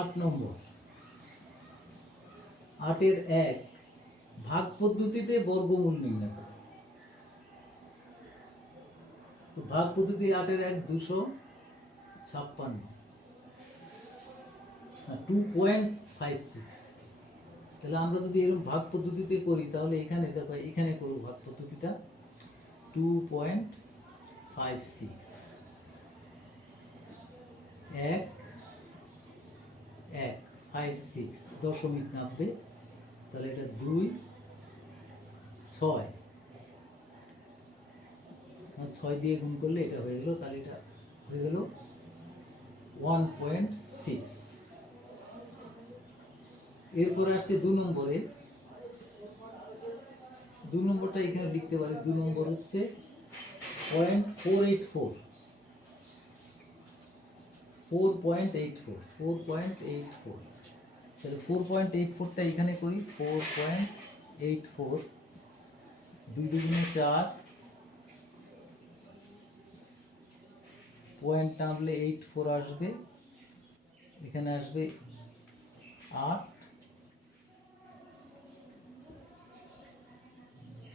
আট নম্বর। আটের এক, ভাগ পদ্ধতিতে বর্গমূল নির্ণয় করো। তো ভাগ পদ্ধতি আটের এক, দুশো ছাপ্পান্ন। টু পয়েন্ট ফাইভ সিক্স তাহলে আমরা যদি এরকম ভাগ পদ্ধতিতে করি, তাহলে এখানে দেখো, এখানে করব ভাগ পদ্ধতিটা। টু পয়েন্ট ফাইভ সিক্স এক এক ফাইভ সিক্স দশমিক নামবে। তাহলে এটা দুই, ছয়। ছয় দিয়ে গুণ করলে এটা হয়ে গেল, তাহলে এটা হয়ে গেল ওয়ান পয়েন্ট সিক্স এরপরে আসছে দু নম্বরে। দু নম্বরটা এখানে লিখতে পারি, দু নম্বর হচ্ছে point four eight four four point eight four four point eight four তাহলে ফোর পয়েন্ট এইট ফোরটা এখানে করি ফোর পয়েন্ট এইট ফোর দুই দুগুণে চার পয়েন্ট টানলে এইট ফোর আসবে, এখানে আসবে আট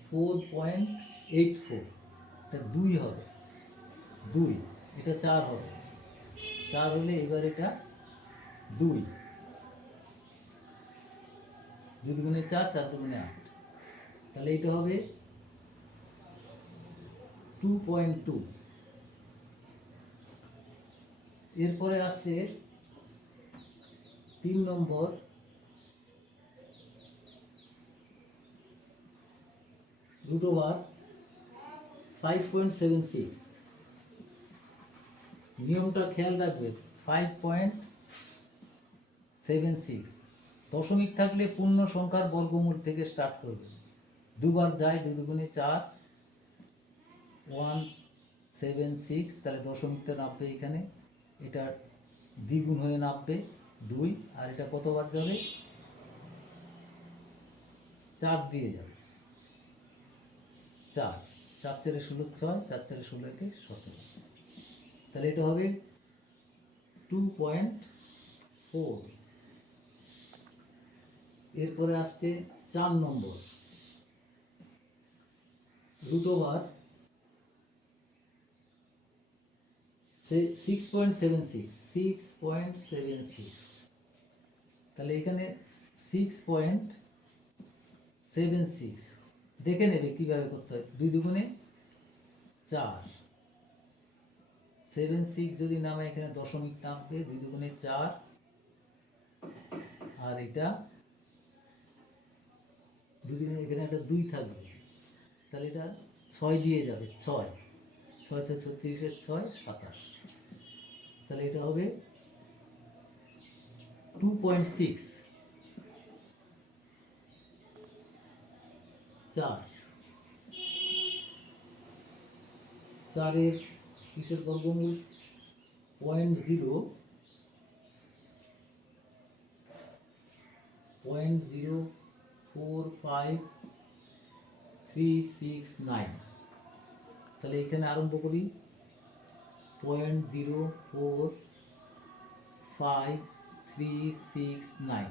ফোর পয়েন্ট এইট ফোর এটা দুই হবে, দুই, এটা চার হবে। চার হলে এবার এটা দুই। দুই দুগুণে চার চার দুগুণে আট। তাহলে এটা হবে টু পয়েন্ট টু এরপরে আসছে তিন নম্বর root over five point seven six নিয়মটা খেয়াল রাখবে ফাইভ পয়েন্ট সেভেন সিক্স দশমিক থাকলে পূর্ণ সংখ্যার বর্গমূল থেকে স্টার্ট করবে। দুবার যায়, দুই দুগুণে চার ওয়ান সেভেন সিক্স তাহলে দশমিকটা নামবে এখানে। এটা দ্বিগুণ হয়ে নামবে দুই, আর এটা কতবার যাবে? চার দিয়ে যাবে। চার চার চারে ষোলো ছয়, চার চারে ষোলো একে সতেরো। তাহলে এটা হবে টু পয়েন্ট ফোর এরপরে আসছে চার নম্বর। Root over six point seven six six point seven six তাহলে এখানে সিক্স পয়েন্ট সেভেন সিক্স দেখে নেবে কীভাবে করতে হয়। দুই দুগুণে চার। সেভেন সিক্স যদি নামে এখানে দশমিক নামবে দুই দুগুণে চার। আর এটা দুই দুগুণে, এখানে একটা দুই থাকবে। তাহলে এটা ছয় দিয়ে যাবে, ছয়। ছয় ছয় ছত্রিশের ছয়, সাতাশ। তাহলে এটা হবে টু পয়েন্ট সিক্স। চার। চারের কিসের বর্গমূল point zero point zero four five three six nine তাহলে এখানে আরম্ভ করি। Point zero four five three six nine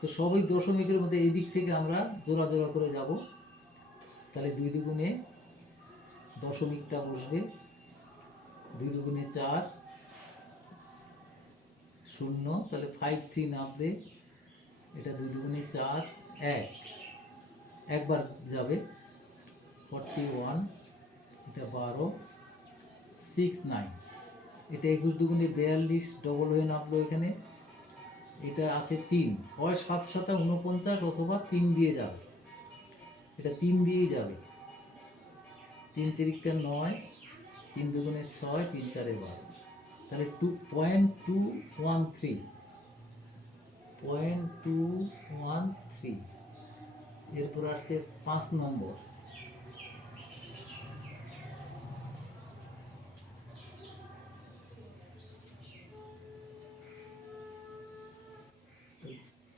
তো সবই দশমিকের মধ্যে এই দিক থেকে আমরা জোড়া জোড়া করে যাব। তাহলে দুই দুগুণে দশমিকটা বসবে। দুই দুগুণে চার, শূন্য, তাহলে ফাইভ থ্রি নামবে। এটা দুই দুগুণে চার, এক। একবার যাবে। ফর্টি ওয়ান এটা বারো। সিক্স নাইন এটা একুশ দুগুণে বিয়াল্লিশ ডবল হয়ে নামলো এখানে। এটা আছে তিন। হয় সাত সাথে উনপঞ্চাশ অথবা তিন দিয়ে যাবে। এটা তিন দিয়েই যাবে। তিন তিরিকটা নয়। তিন দুগুণে ছয়, তিন চারে বারো। তাহলে two point two one three point two one three এরপর আসছে পাঁচ নম্বর।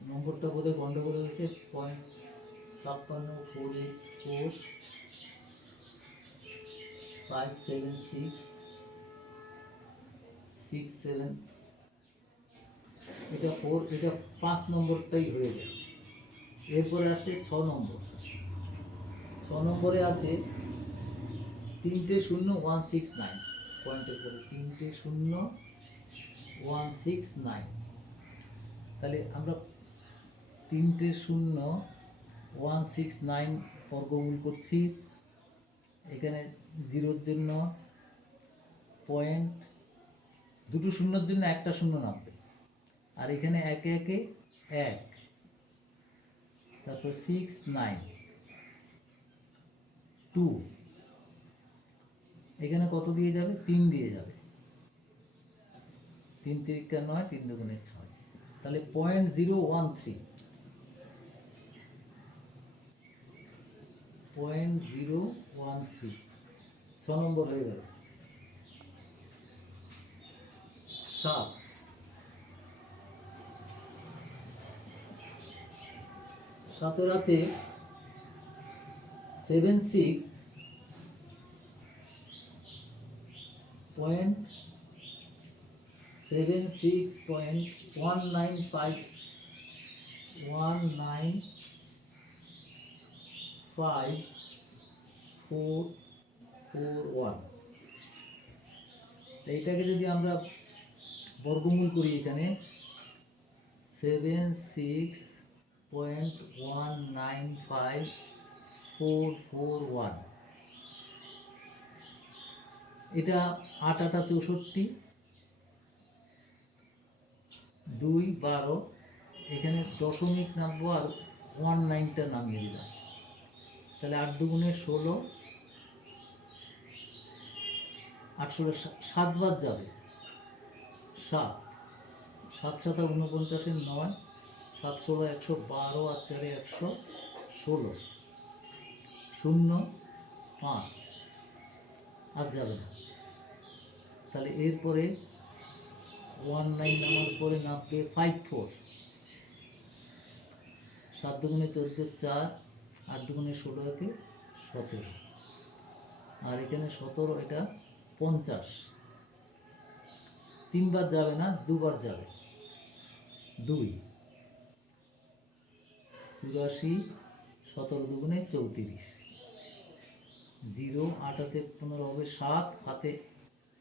নম্বরটা বোধহয় গন্ডগোল হয়েছে। পয়েন্ট ছাপ্পান্ন four eight four five seven six six seven এটা ফোর এটা পাঁচ নম্বরটাই হয়ে যায় এরপরে আসছে ছ নম্বর। ছ নম্বরে আছে তিনটে শূন্য ওয়ান সিক্স নাইন পয়েন্টের পরে তিনটে শূন্য ওয়ান সিক্স নাইন তাহলে আমরা তিনটে শূন্য ওয়ান সিক্স নাইন বর্গমূল করছি। এখানে জিরোর জন্য পয়েন্ট দুটো শূন্যর জন্য একটা শূন্য নামবে। আর এখানে একে একে এক, তারপর সিক্স নাইন টু এখানে কত দিয়ে যাবে? তিন দিয়ে যাবে। তিন তিরিকা নয়, তিন দুগুণে ছয়। তাহলে point zero one three point zero one three ছ নম্বর হয়ে গেল। সাত। সাতের আছে seven six point seven six point one nine five one nine five four four one এইটাকে যদি আমরা বর্গমূল করি এখানে seven six point one nine five four four one এটা আট, আটা চৌষট্টি। দুই, বারো। এখানে দশমিক নামবো আর ওয়ান নাইনটা নামিয়ে দিলাম। তাহলে আট দুগুণে ষোলো আটশো সাতবার যাবে। সাত। সাত সাত উনপঞ্চাশের নয়। সাত ষোলো একশো বারো আর চারে একশো ষোলো। শূন্য, পাঁচ। আর যাবে না। তাহলে এরপরে ওয়ান নাইন নামার পরে নামবে ফাইভ ফোর সাত দুগুণে চোদ্দ, চার। আট দুগুণে ষোলো একে সতেরো। আর এখানে সতেরো এটা পঞ্চাশ। তিনবার যাবে না, দুবার যাবে। দুই। চুরাশি সতেরো দুগুণে চৌত্রিশ। জিরো, আট আছে পনেরো হবে সাত, হাতে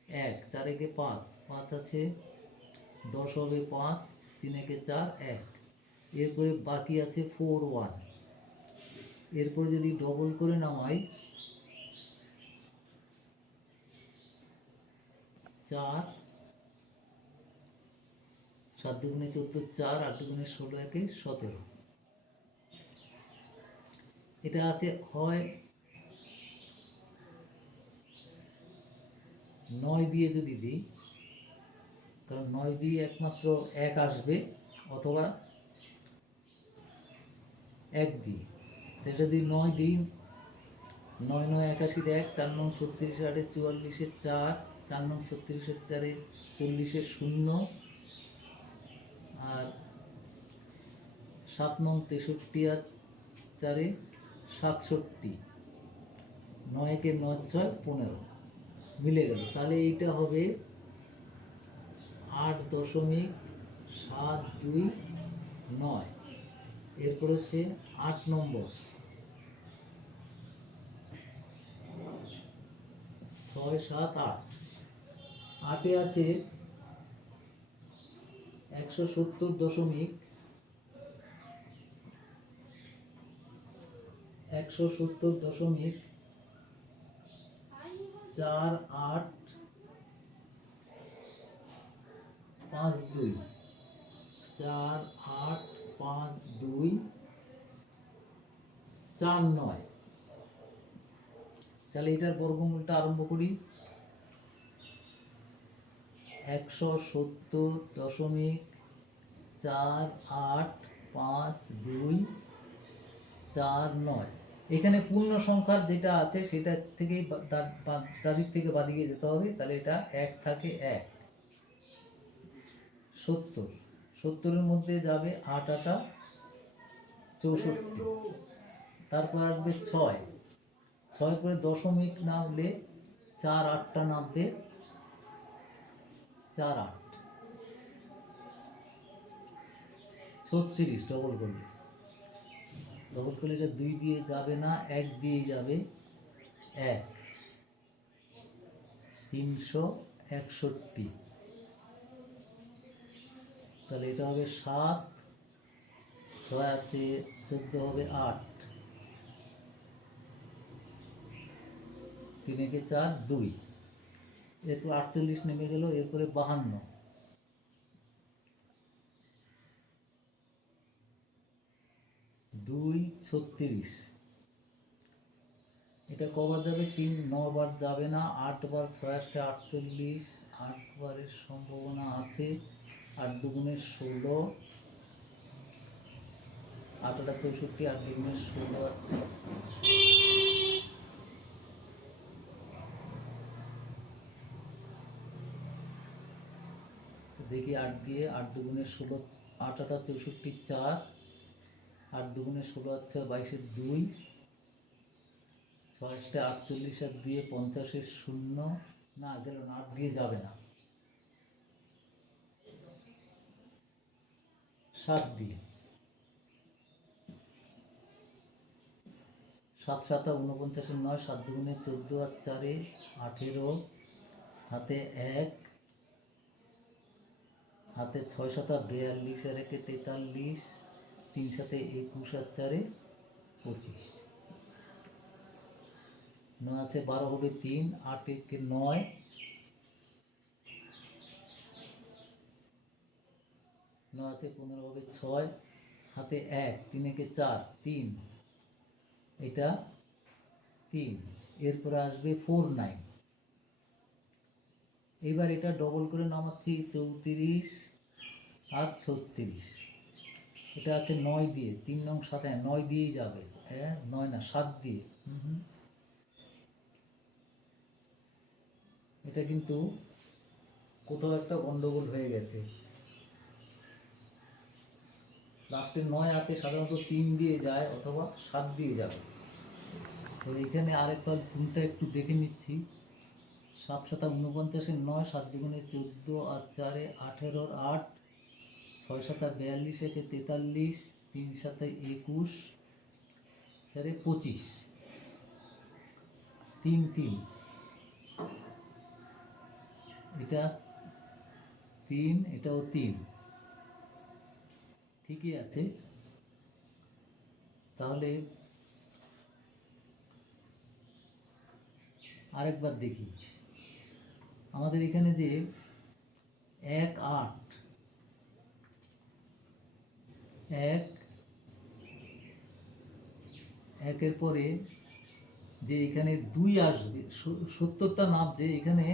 এক, চার একে পাঁচ পাঁচ আছে দশ হবে পাঁচ, তিন একে চার, এক। এরপরে বাকি আছে ফোর, ওয়ান। এরপরে যদি ডবল করে নামাই চার, সাত দুগুণে চোদ্দ, চার, আট দুগুণে ষোলো, একে সতেরো। এটা আছে হয় নয় দিয়ে যদি দিই, কারণ নয় দিয়ে একমাত্র এক আসবে, অথবা এক দিয়ে। যদি নয় দিন। নয় নয় একাশির এক চার নং ছত্রিশ আটে চুয়াল্লিশের চার চার নং ছত্রিশের চারে চল্লিশের শূন্য, আর সাত নং তেষট্টি আর চারে সাতষট্টি। নয়কে নয় ছয় পনেরো। মিলে গেল। তাহলে এইটা হবে আট দশমিক সাত দুই নয়। এরপর হচ্ছে আট নম্বর। ছয় সাত আট। আটে আছে একশো সত্তর দশমিক একশো সত্তর দশমিক চার আট পাঁচ দুই। চার আট পাঁচ দুই, চার নয়। তাহলে এটার বর্গমূলটা আরম্ভ করি। একশো সত্তর দশমিক চার আট পাঁচ দুই চার নয়। এখানে পূর্ণ সংখ্যার যেটা আছে সেটা থেকেই বা- দা- বা- দাদিক থেকে বাদিকে যেতে হবে, তাহলে এটা এক থাকে এক। সত্তর। সত্তরের মধ্যে যাবে আট আটা চৌষট্টি। তারপর আসবে ছয়। ছয় করে দশমিক নামলে চার আটটা নামবে চার আট। ছত্রিশ ডবল করলে। ডবল করলে এটা দুই দিয়ে যাবে না, এক দিয়ে যাবে এক। তিনশো একষট্টি। তাহলে এটা হবে সাত, ছয় আছে, চোদ্দ হবে আট। তিন একে চার, দুই। এরপর আটচল্লিশ নেমে গেল, এরপরে বাহান্ন। দুই, ছত্রিশ। এটা কবার যাবে? তিন, নবার যাবে না। আটবার ছয় আটটা আটচল্লিশ। আটবারের সম্ভাবনা আছে। আট দুগুণে ষোলো। আটটা চৌষট্টি, আট দুগুণে ষোলো তো দেখি আট দিয়ে আট দুগুণে ষোলো, আট আটা চৌষট্টি চার, আট দুগুণে ষোলো আচ্ছা বাইশের দুই ছয়শটা আটচল্লিশ আর দিয়ে পঞ্চাশের শূন্য। না, গেল না, আট দিয়ে যাবে না। সাত দিয়ে। সাত সাতা উনপঞ্চাশের নয়, সাত দুগুণে চোদ্দ আর চারে আঠেরো, হাতে এক হাতে ছয় সাতা বিয়াল্লিশ আর একে তেতাল্লিশ, তিন সাথে একুশ আর চারে পঁচিশ। নয় আছে বারো হবে তিন, আট একে নয়। নয় আছে পনেরো হবে ছয়, হাতে এক, তিন একে চার, তিন। এটা তিন। এরপরে আসবে ফোর নাইন এবার এটা ডবল করে নামাচ্ছি চৌত্রিশ আর ছত্রিশ। এটা আছে নয় দিয়ে, তিন নং সাথে নয় দিয়েই যাবে। হ্যাঁ নয় না, সাত দিয়ে। হুম এটা কিন্তু কোথাও একটা গন্ডগোল হয়ে গেছে। লাস্টে নয় আছে, সাধারণত তিন দিয়ে যায় অথবা সাত দিয়ে যাবে। তো এখানে আরেকবার ঘুমটা একটু দেখে নিচ্ছি। সাত সাতা নয়, সাত দুগুণে চোদ্দ আর চারে আঠেরোর আট, ছয় সাতা বিয়াল্লিশ, একে তেতাল্লিশ, তিন সাথে একুশ, চারে পঁচিশ। তিন তিন। এটা তিন, এটাও তিন। ঠিকই আছে। তাহলে আরেকবার দেখি। আমাদের এখানে যে এক আট, এক, একের পরে যে এখানে দুই আসবে সত্তরটা নাম যে এখানে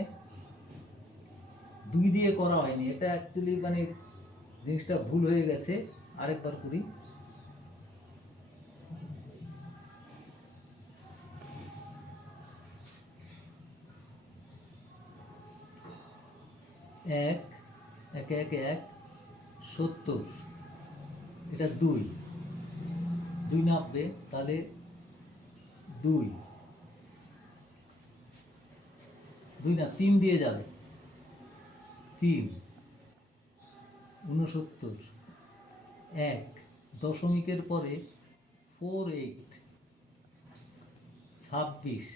দুই দিয়ে করা হয়নি। এটা অ্যাকচুয়ালি মানে জিনিসটা ভুল হয়ে গেছে। আরেকবার করি। এক এক এক এক, সত্তর। এটা দুই। দুই নামবে তাহলে দুই। দুই না, তিন দিয়ে যাবে। তিন। উনসত্তর। এক। দশমিকের পরে ফোর এইট ছাব্বিশ।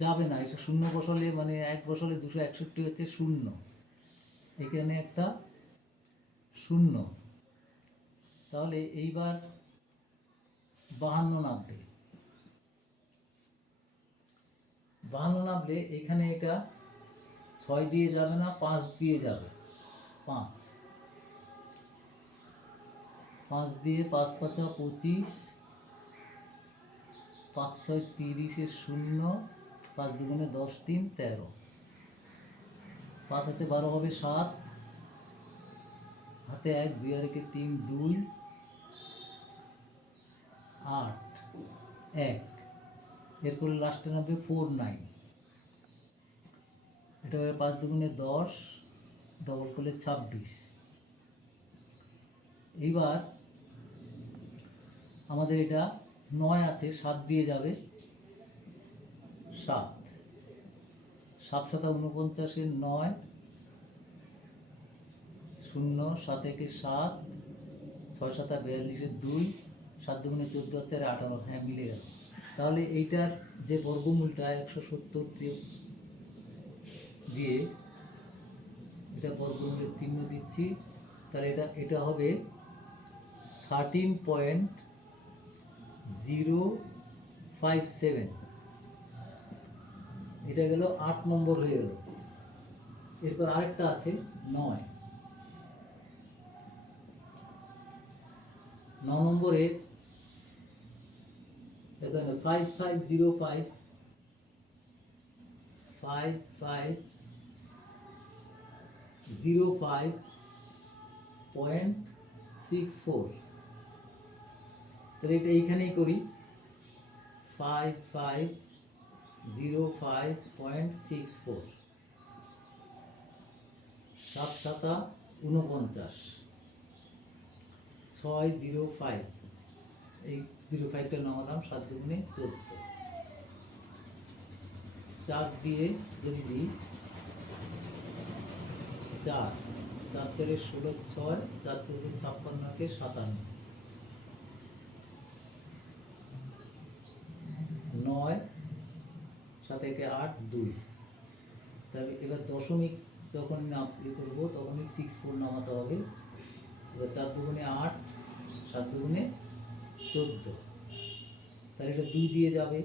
যাবে না, এটা শূন্য বসলে মানে এক বসলে দুশো একষট্টি হচ্ছে শূন্য। এখানে একটা শূন্য। তাহলে এইবার বাহান্ন নামবে বাহান্ন নামলে এখানে এটা ছয় দিয়ে যাবে না, পাঁচ দিয়ে যাবে। পাঁচ। পাঁচ দিয়ে পাঁচ পাঁচা পঁচিশ। পাঁচ ছয় তিরিশে শূন্য। পাঁচ দুগুণে দশ তিন তেরো। পাঁচ আছে বারো হবে, সাত। হাতে এক, দুই আর একে তিন, দুই। আট, এক। এরপরে লাস্টে নামবে ফোর নাইন এটা হবে পাঁচ দুগুণে দশ ডবল করলে ছাব্বিশ। এইবার আমাদের এটা নয় আছে, সাত দিয়ে যাবে, সাত। সাত সাতা উনপঞ্চাশের নয়, শূন্য, সাত একে সাত, ছয় সাতা বিয়াল্লিশের দুই, সাত দুগুণে চোদ্দ আর আঠারো। হ্যাঁ মিলে গেল। তাহলে এইটার যে বর্গমূলটা একশো সত্তর দিয়ে এটা বর্গমূলের চিহ্ন দিচ্ছি, তাহলে এটা এটা হবে thirteen point zero five seven এটা গেল আট নম্বর হয়ে গেল। এরপর আরেকটা আছে নয়। ন নম্বরে দেখেন five five zero five five five zero five point six four তাহলে এটা এইখানেই করি। Five five zero five point six four. সাত সাতা উনপঞ্চাশ ছয় জিরো ফাইভ। এই জিরো ফাইভটা নামালাম সাত দুগুণে চোদ্দ। চার দিয়ে যদি দিই, চার। চার চারে ষোলো, ছয়। চার চোদ্দ ছাপ্পান্নকে সাতান্ন। নয় সাত একে আট দুই। তাহলে এবার দশমিক যখন নাম ইয়ে করব, তখনই সিক্স ফোর নামাতে হবে। এবার চার দুগুণে আট, সাত দুগুণে চোদ্দ। তাহলে এটা দুই দিয়ে যাবে।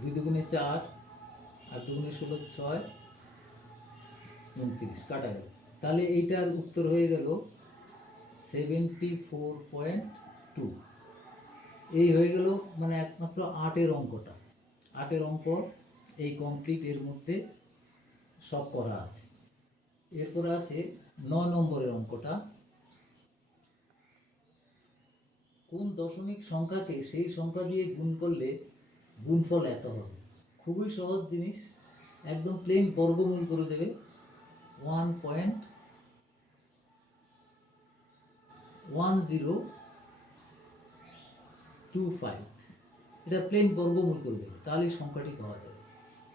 দুই দুগুণে চার আর দুগুণে ষোলো ছয়, উনত্রিশ। কাটা গেল তাহলে এইটার উত্তর হয়ে গেল সেভেন্টি ফোর পয়েন্ট টু এই হয়ে গেল মানে একমাত্র আটের অঙ্কটা। আটের অঙ্ক, এই কমপ্লিট এর মধ্যে সব করা আছে। এরপরে আছে ন নম্বরের অঙ্কটা। কোন দশমিক সংখ্যাকে সেই সংখ্যা দিয়ে গুণ করলে গুণফল এত হবে? খুবই সহজ জিনিস। একদম প্লেন বর্গমূল করে দেবে। One point one zero two five এটা প্লেন বর্গমূল করে দেবে তাহলে সংখ্যাটি পাওয়া যাবে।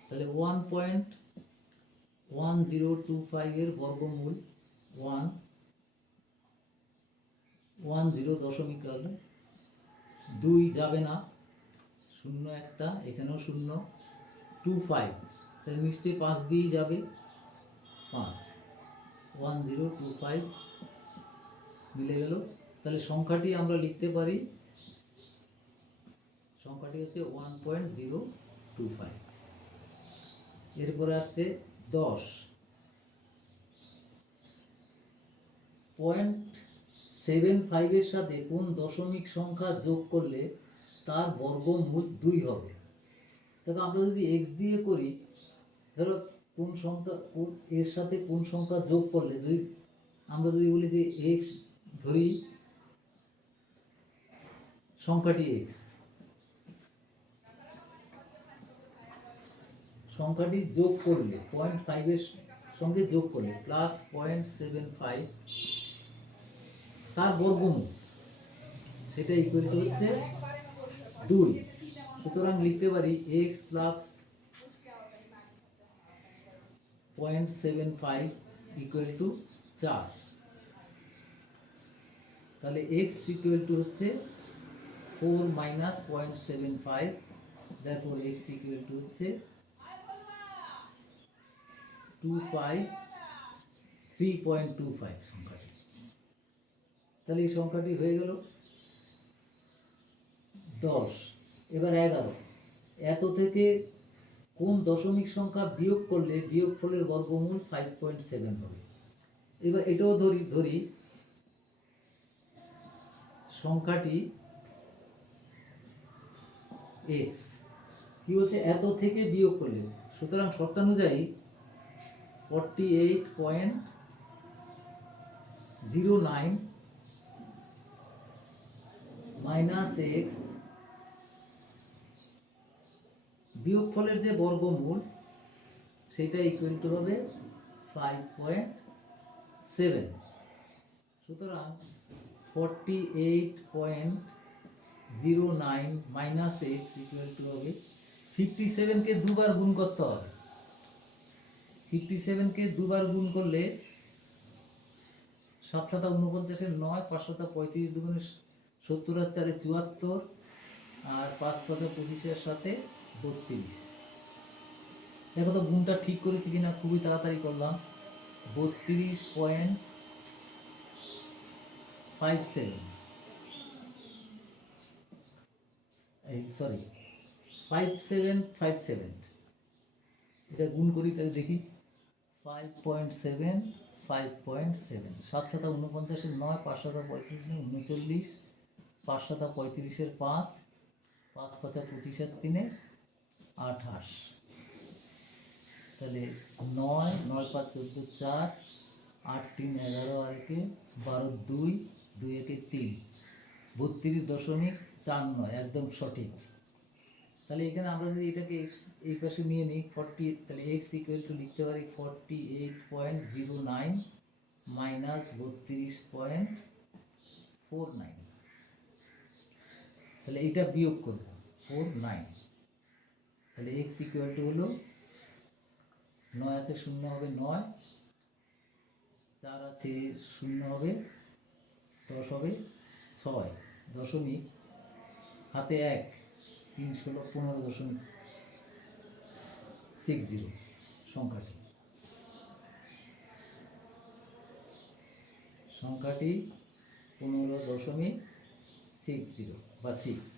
তাহলে one point one zero two ফাইভের বর্গমূল ওয়ান ওয়ান জিরো দশমিক হলো দুই যাবে না, শূন্য একটা, এখানেও শূন্য টু ফাইভ তাহলে নিশ্চয়ই পাঁচ দিয়েই যাবে, পাঁচ ওয়ান জিরো টু ফাইভ মিলে গেল। তাহলে সংখ্যাটি আমরা লিখতে পারি সংখ্যাটি হচ্ছে one point zero two five এরপরে আসছে দশ। পয়েন্ট সেভেন ফাইভের সাথে কোন দশমিক সংখ্যা যোগ করলে তার বর্গমূল দুই হবে? দেখো, আমরা যদি এক্স দিয়ে করি, ধরো কোন সংখ্যা, কোন- এর সাথে কোন সংখ্যা যোগ করলে যদি, আমরা যদি বলি যে এক্স ধরি সংখ্যাটি এক্স সংখ্যাটি যোগ করলে পয়েন্ট ফাইভের সঙ্গে যোগ করলে প্লাস পয়েন্ট সেভেন ফাইভ তার বর্গমূল, সেটা ইকুয়াল টু হচ্ছে দুই। সুতরাং লিখতে পারি x plus point seven five equal to চার। তাহলে এক্স ইকুয়াল টু হচ্ছে four minus point seven five তারপর এক্স ইকুয়াল টু হচ্ছে two five three point two five সংখ্যাটি। তাহলে এই সংখ্যাটি হয়ে গেল দশ। এবার এগারো। এত থেকে কোন দশমিক সংখ্যা বিয়োগ করলে বিয়োগফলের বর্গমূল ফাইভ পয়েন্ট সেভেন হবে? এবার এটাও ধরি ধরি। সংখ্যাটি এক্স কি বলছে? এত থেকে বিয়োগ করলে। সুতরাং শর্তানুযায়ী forty eight point zero nine minus x বিয়োগফলের যে বর্গমূল, সেটা ইকুয়াল টু হবে ফাইভ পয়েন্ট সেভেন সুতরাং forty eight point zero nine minus x equal to হবে ফিফটি সেভেনকে দুবার গুণ করতে হবে। ফিফটি সেভেনকে দুবার গুণ করলে সাত উনপঞ্চাশের নয়, পাঁচ সাতা পঁয়ত্রিশ দুগুণে সত্তর আর চারে চুয়াত্তর, আর পাঁচ পাঁচে পঁচিশের সাথে বত্রিশ। দেখো তো গুণটা ঠিক করেছি কিনা, খুবই তাড়াতাড়ি করলাম। বত্রিশ পয়েন্ট ফাইভ সেভেন। এই sorry five seven five seven এটা গুণ করি তাহলে দেখি। Five point seven five point seven সাত সাতা উনপঞ্চাশের নয়, পাঁচ সাতা পঁয়ত্রিশ উনচল্লিশ পাঁচ সাতা পঁয়ত্রিশের পাঁচ পাঁচ পাঁচা পঁচিশের তিনে, আঠাশ। তাহলে নয় নয় পাঁচ চোদ্দ চার, আট তিন এগারো আর একে বারো দুই দুই একে তিন। বত্রিশ দশমিক চার নয়, একদম সঠিক। তাহলে এখানে আমরা যদি এটাকে এই পাশে নিয়ে নিই ফর্টি তাহলে এক্স ইকুয়াল টু লিখতে পারি forty eight point zero nine minus বত্রিশ পয়েন্ট ফোর নাইন তাহলে এইটা বিয়োগ করব ফোর নাইন তাহলে এক্স ইকুয়াল টু হলো নয় আছে শূন্য হবে নয়, চার আছে শূন্য হবে দশ হবে ছয়, দশমিক হাতে এক, তিন ষোলো, পনেরো দশমিক সিক্স জিরো সংখ্যাটি। সংখ্যাটি পনেরো দশমিক সিক্স জিরো বা সিক্স